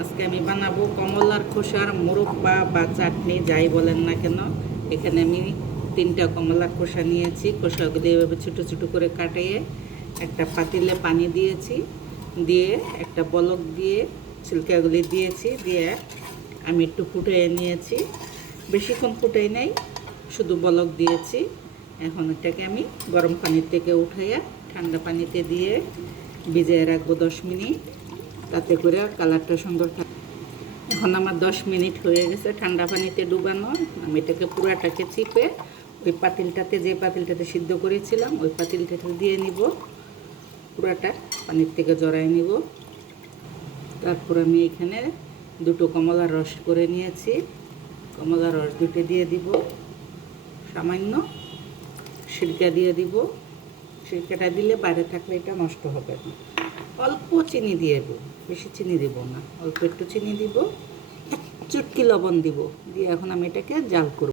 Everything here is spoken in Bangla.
আজকে আমি বানাবো কমলার খোসার মোরব্বা বা চাটনি, যাই বলেন না কেন। এখানে আমি 3টা কমলার খোসা নিয়েছি। খোসাগুলি এভাবে ছোটো ছোটো করে কাটিয়ে একটা পাতিলে পানি দিয়েছি, দিয়ে একটা বলক দিয়ে ছিলকাগুলি দিয়েছি, দিয়ে আমি একটু ফুটিয়ে নিয়েছি। বেশিক্ষণ ফুটাই নাই, শুধু বলক দিয়েছি। এখন এটাকে আমি গরম পানির থেকে উঠাইয়া ঠান্ডা পানিতে দিয়ে ভিজিয়ে রাখবো 10 মিনিট, তাতে করে কালারটা সুন্দর থাকে। এখন আমার 10 মিনিট হয়ে গেছে ঠান্ডা পানিতে ডুবানো। আমি এটাকে পুরাটাকে চিপে ওই পাতিলটাতে, যে পাতিলটাতে সিদ্ধ করেছিলাম ওই পাতিলটাতে দিয়ে নিব, পুরাটা পানির থেকে জড়াই নিব। তারপর আমি এখানে 2টো কমলার রস করে নিয়েছি, কমলার রস 2টো দিয়ে দিব, সামান্য সিরকা দিয়ে দিব। সিরকাটা দিলে বাইরে থাকলে এটা নষ্ট হবে না। অল্প চিনি দিয়ে দেবো, বেশি চিনি দেব না, অল্প একটু চিনি দিব, এক চুটকি লবণ দিব, দিয়ে এখন আমি এটাকে জাল করব।